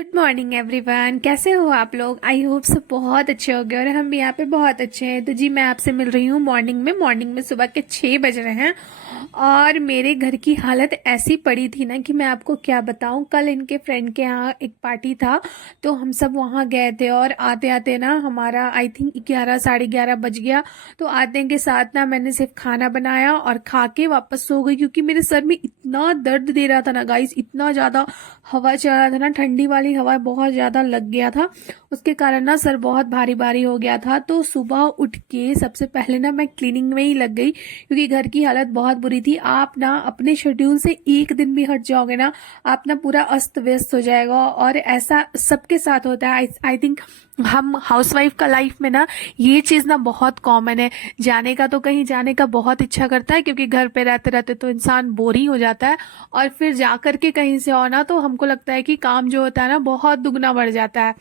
Good morning everyone, कैसे हो आप लोग। आई होप सब बहुत अच्छे होंगे और हम भी यहाँ पे बहुत अच्छे हैं। तो जी मैं आपसे मिल रही हूँ मॉर्निंग में सुबह के 6 बज रहे हैं और मेरे घर की हालत ऐसी पड़ी थी ना कि मैं आपको क्या बताऊँ। कल इनके फ्रेंड के यहाँ एक पार्टी था तो हम सब वहाँ गए थे और आते आते ना हमारा आई थिंक 11 साढ़े 11 बज गया। तो आते के साथ ना मैंने सिर्फ खाना बनाया और खा के वापस सो गई क्योंकि मेरे सर में इतना दर्द दे रहा था ना गाइस, इतना ज़्यादा हवा चल रहा था ना, ठंडी वाली हवा बहुत ज्यादा लग गया था। उसके कारण ना सर बहुत भारी भारी हो गया था। तो सुबह उठ के सबसे पहले ना मैं क्लीनिंग में ही लग गई क्योंकि घर की हालत बहुत बुरी थी। आप ना अपने शेड्यूल से एक दिन भी हट जाओगे ना, आप ना पूरा अस्त व्यस्त हो जाएगा और ऐसा सबके साथ होता है। आई थिंक हम हाउसवाइफ का लाइफ में ना ये चीज ना बहुत कॉमन है। जाने का तो कहीं जाने का बहुत इच्छा करता है क्योंकि घर पे रहते रहते तो इंसान बोर ही हो जाता है और फिर जा करके कहीं से आना तो हमको लगता है कि काम जो होता है ना बहुत दुगना बढ़ जाता है।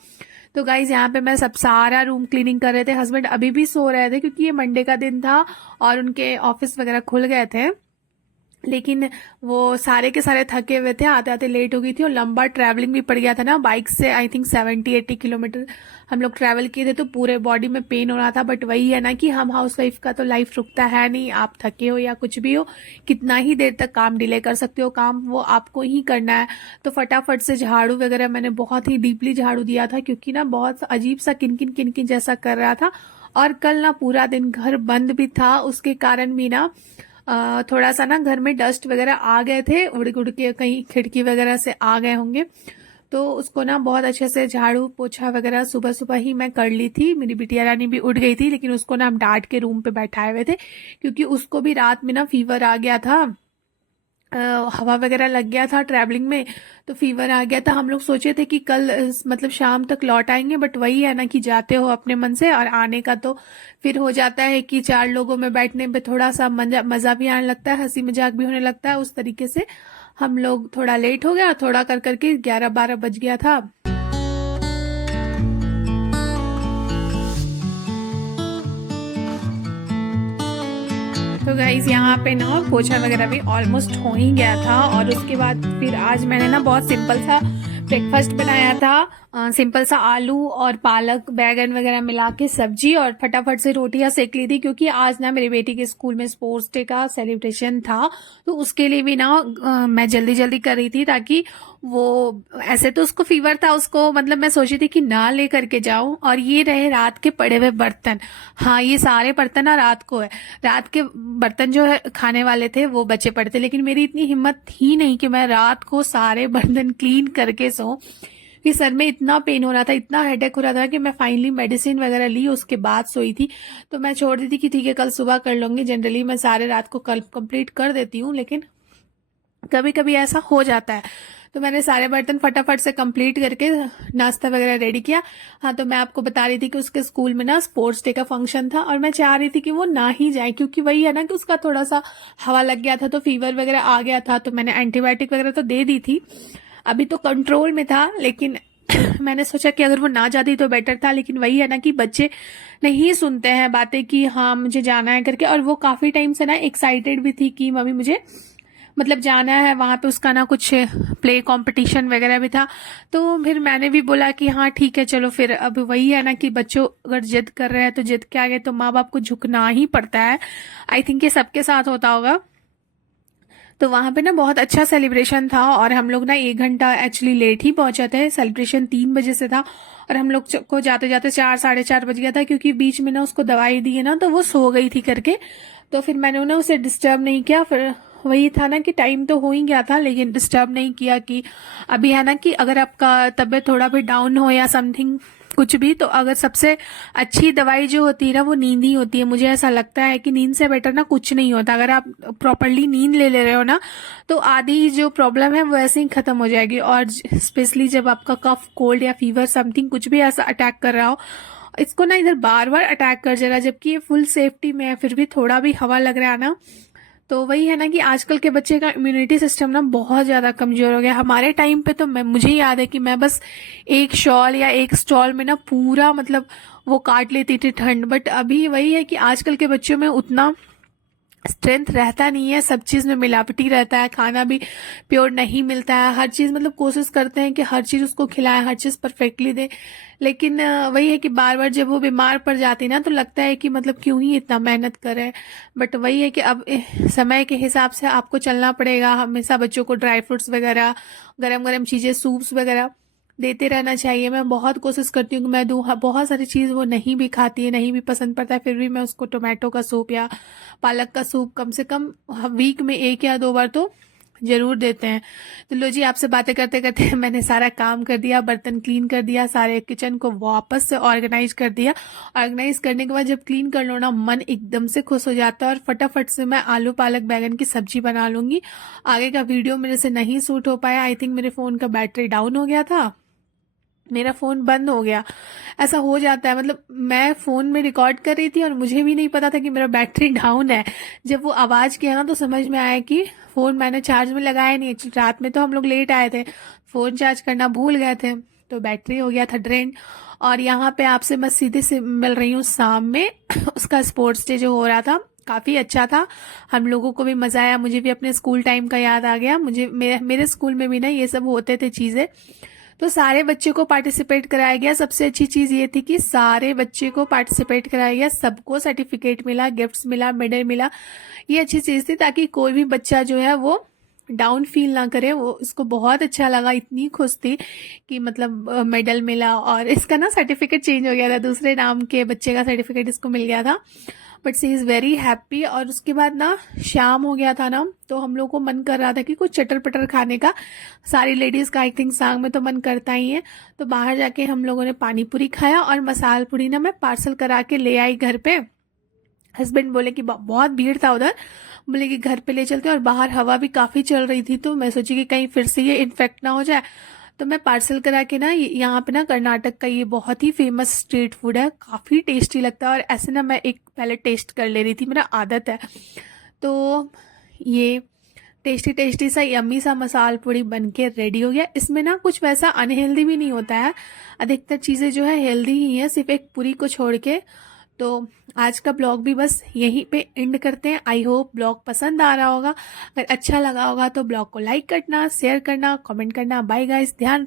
तो गाइज यहाँ पे मैं सब सारा रूम क्लीनिंग कर रहे थे। हस्बैंड अभी भी सो रहे थे क्योंकि ये मंडे का दिन था और उनके ऑफिस वगैरह खुल गए थे, लेकिन वो सारे के सारे थके हुए थे, आते आते लेट हो गई थी और लंबा ट्रैवलिंग भी पड़ गया था ना। बाइक से आई थिंक 70-80 किलोमीटर हम लोग ट्रैवल किए थे तो पूरे बॉडी में पेन हो रहा था। बट वही है ना कि हम हाउसवाइफ का तो लाइफ रुकता है नहीं। आप थके हो या कुछ भी हो, कितना ही देर तक काम डिले कर सकते हो, काम वो आपको ही करना है। तो फटाफट से झाड़ू वगैरह मैंने बहुत ही डीपली झाड़ू दिया था क्योंकि ना बहुत अजीब सा किनकिन किनकिन जैसा कर रहा था। और कल ना पूरा दिन घर बंद भी था, उसके कारण भी ना थोड़ा सा ना घर में डस्ट वगैरह आ गए थे, उड़ उड़ के कहीं खिड़की वगैरह से आ गए होंगे। तो उसको ना बहुत अच्छे से झाड़ू पोछा वगैरह सुबह सुबह ही मैं कर ली थी। मेरी बिटिया रानी भी उठ गई थी लेकिन उसको ना हम डांट के रूम पे बैठाए हुए थे क्योंकि उसको भी रात में ना फीवर आ गया था। हवा वगैरह लग गया था ट्रैवलिंग में तो फीवर आ गया था। हम लोग सोचे थे कि कल मतलब शाम तक लौट आएंगे, बट वही है ना कि जाते हो अपने मन से और आने का तो फिर हो जाता है कि चार लोगों में बैठने पे थोड़ा सा मजा भी आने लगता है, हंसी मजाक भी होने लगता है। उस तरीके से हम लोग थोड़ा लेट हो गया, थोड़ा कर करके 11-12 बज गया था। तो गाइज यहाँ पे ना पोछा वगैरह भी ऑलमोस्ट हो ही गया था और उसके बाद फिर आज मैंने ना बहुत सिंपल सा ब्रेकफास्ट बनाया था। सिंपल सा आलू और पालक बैगन वगैरह मिला के सब्जी और फटाफट से रोटियां सेक ली थी क्योंकि आज ना मेरी बेटी के स्कूल में स्पोर्ट्स डे का सेलिब्रेशन था। तो उसके लिए भी ना मैं जल्दी जल्दी कर रही थी ताकि वो, ऐसे तो उसको फीवर था, उसको मतलब मैं सोची थी कि ना ले करके जाऊं। और ये रहे रात के पड़े हुए बर्तन। हाँ, ये सारे बर्तन ना रात को है, रात के बर्तन जो है खाने वाले थे वो बचे पड़े थे, लेकिन मेरी इतनी हिम्मत थी नहीं कि मैं रात को सारे बर्तन क्लीन करके सो। कि सर में इतना पेन हो रहा था, इतना हेडेक हो रहा था कि मैं फाइनली मेडिसिन वगैरह ली, उसके बाद सोई थी। तो मैं छोड़ दी थी कि ठीक है कल सुबह कर लूंगी। जनरली मैं सारे रात को कल कंप्लीट कर देती हूँ, लेकिन कभी कभी ऐसा हो जाता है। तो मैंने सारे बर्तन फटाफट से कंप्लीट करके नाश्ता वगैरह रेडी किया। हाँ, तो मैं आपको बता रही थी कि उसके स्कूल में ना स्पोर्ट्स डे का फंक्शन था और मैं चाह रही थी कि वो ना ही जाए क्योंकि वही है ना कि उसका थोड़ा सा हवा लग गया था तो फीवर वगैरह आ गया था। तो मैंने एंटीबायोटिक वगैरह तो दे दी थी, अभी तो कंट्रोल में था, लेकिन मैंने सोचा कि अगर वो ना जाती तो बेटर था। लेकिन वही है ना कि बच्चे नहीं सुनते हैं बातें कि हाँ मुझे जाना है करके। और वो काफी टाइम से ना एक्साइटेड भी थी कि मम्मी मुझे मतलब जाना है वहां पे। उसका ना कुछ प्ले कंपटीशन वगैरह भी था। तो फिर मैंने भी बोला कि हाँ ठीक है चलो फिर। अब वही है ना कि बच्चों अगर जिद कर रहे हैं तो जिद के आगे तो माँ बाप को झुकना ही पड़ता है। आई थिंक ये सबके साथ होता होगा। तो वहां पे ना बहुत अच्छा सेलिब्रेशन था और हम लोग ना 1 घंटा एक्चुअली लेट ही पहुंचे थे। सेलिब्रेशन 3 बजे से था और हम लोग को जाते जाते 4-4:30 बज गया था क्योंकि बीच में ना उसको दवाई दी है ना तो वो सो गई थी करके। तो फिर मैंने ना उसे डिस्टर्ब नहीं किया। फिर वही था ना कि टाइम तो हो ही गया था लेकिन डिस्टर्ब नहीं किया कि अभी है ना कि अगर आपका तबीयत थोड़ा भी डाउन हो या समथिंग कुछ भी, तो अगर सबसे अच्छी दवाई जो होती है ना वो नींद ही होती है। मुझे ऐसा लगता है कि नींद से बेटर ना कुछ नहीं होता। अगर आप प्रॉपरली नींद ले रहे हो ना तो आधी जो प्रॉब्लम है वो ऐसे ही खत्म हो जाएगी। और स्पेशली जब आपका कफ कोल्ड या फीवर समथिंग कुछ भी ऐसा अटैक कर रहा हो, इसको ना इधर बार बार अटैक कर जा रहा है जबकि ये फुल सेफ्टी में है, फिर भी थोड़ा भी हवा लग रहा है ना। तो वही है ना कि आजकल के बच्चे का इम्यूनिटी सिस्टम ना बहुत ज्यादा कमजोर हो गया। हमारे टाइम पे तो मुझे याद है कि मैं बस एक शॉल या एक स्टॉल में ना पूरा मतलब वो काट लेती थी ठंड। बट अभी वही है कि आजकल के बच्चों में उतना स्ट्रेंथ रहता नहीं है, सब चीज़ में मिलावटी रहता है, खाना भी प्योर नहीं मिलता है, हर चीज़ मतलब कोशिश करते हैं कि हर चीज़ उसको खिलाएं, हर चीज़ परफेक्टली दें, लेकिन वही है कि बार बार जब वो बीमार पड़ जाती है ना तो लगता है कि मतलब क्यों ही इतना मेहनत करें। बट वही है कि अब समय के हिसाब से आपको चलना पड़ेगा, हमेशा बच्चों को ड्राई फ्रूट्स वगैरह, गरम गरम चीज़ें, सूप्स वगैरह देते रहना चाहिए। मैं बहुत कोशिश करती हूँ कि मैं दूँ, बहुत सारी चीज़ वो नहीं भी खाती है, नहीं भी पसंद पड़ता है, फिर भी मैं उसको टोमेटो का सूप या पालक का सूप कम से कम वीक में 1 या 2 बार तो जरूर देते हैं। तो लो जी, आपसे बातें करते करते मैंने सारा काम कर दिया, बर्तन क्लीन कर दिया, सारे किचन को वापस से ऑर्गेनाइज कर दिया। ऑर्गेनाइज करने के बाद जब क्लीन कर लो ना, मन एकदम से खुश हो जाता है और फटाफट से मैं आलू पालक बैगन की सब्जी बना लूंगी। आगे का वीडियो मेरे से नहीं शूट हो पाया, आई थिंक मेरे फोन का बैटरी डाउन हो गया था, मेरा फोन बंद हो गया। ऐसा हो जाता है, मतलब मैं फोन में रिकॉर्ड कर रही थी और मुझे भी नहीं पता था कि मेरा बैटरी डाउन है। जब वो आवाज किया ना तो समझ में आया कि फोन मैंने चार्ज में लगाया नहीं। एक्चुअली रात में तो हम लोग लेट आए थे, फोन चार्ज करना भूल गए थे, तो बैटरी हो गया था ड्रेन। और यहाँ पे आपसे मैं सीधे से मिल रही हूँ शाम में उसका स्पोर्ट्स डे जो हो रहा था, काफी अच्छा था, हम लोगों को भी मजा आया, मुझे भी अपने स्कूल टाइम का याद आ गया। मुझे मेरे स्कूल में भी ना ये सब होते थे चीजें। तो सारे बच्चे को पार्टिसिपेट कराया गया। सबसे अच्छी चीज ये थी कि सारे बच्चे को पार्टिसिपेट कराया गया, सबको सर्टिफिकेट मिला, गिफ्ट्स मिला, मेडल मिला। ये अच्छी चीज थी ताकि कोई भी बच्चा जो है वो डाउन फील ना करे। वो इसको बहुत अच्छा लगा, इतनी खुश थी कि मतलब मेडल मिला। और इसका ना सर्टिफिकेट चेंज हो गया था, दूसरे नाम के बच्चे का सर्टिफिकेट इसको मिल गया था, but she is very happy. और उसके बाद ना शाम हो गया था ना, तो हम लोग को मन कर रहा था कि कुछ चटर पटर खाने का। सारी लेडीज़ का आई थिंक सांग में तो मन करता ही है। तो बाहर जाके हम लोगों ने पानी पूरी खाया और मसाल पूरी ना मैं पार्सल करा के ले आई घर पे। हस्बैंड बोले कि बहुत भीड़ था उधर, बोले कि घर पे ले चलते हैं, और बाहर हवा भी काफ़ी चल रही थी, तो मैं सोची कि कहीं फिर से ये इन्फेक्ट ना हो जाए। तो मैं पार्सल करा के ना, यहाँ पे ना कर्नाटक का ये बहुत ही फेमस स्ट्रीट फूड है, काफ़ी टेस्टी लगता है। और ऐसे ना मैं एक पहले टेस्ट कर ले रही थी, मेरा आदत है। तो ये टेस्टी टेस्टी सा यम्मी सा मसाल पूरी बन के रेडी हो गया। इसमें ना कुछ वैसा अनहेल्दी भी नहीं होता है, अधिकतर चीज़ें जो है हेल्दी ही है, सिर्फ एक पूरी को छोड़ के। तो आज का ब्लॉग भी बस यहीं पे एंड करते हैं। आई होप ब्लॉग पसंद आ रहा होगा, अगर अच्छा लगा होगा तो ब्लॉग को लाइक करना, शेयर करना, कमेंट करना। बाय गाइस, ध्यान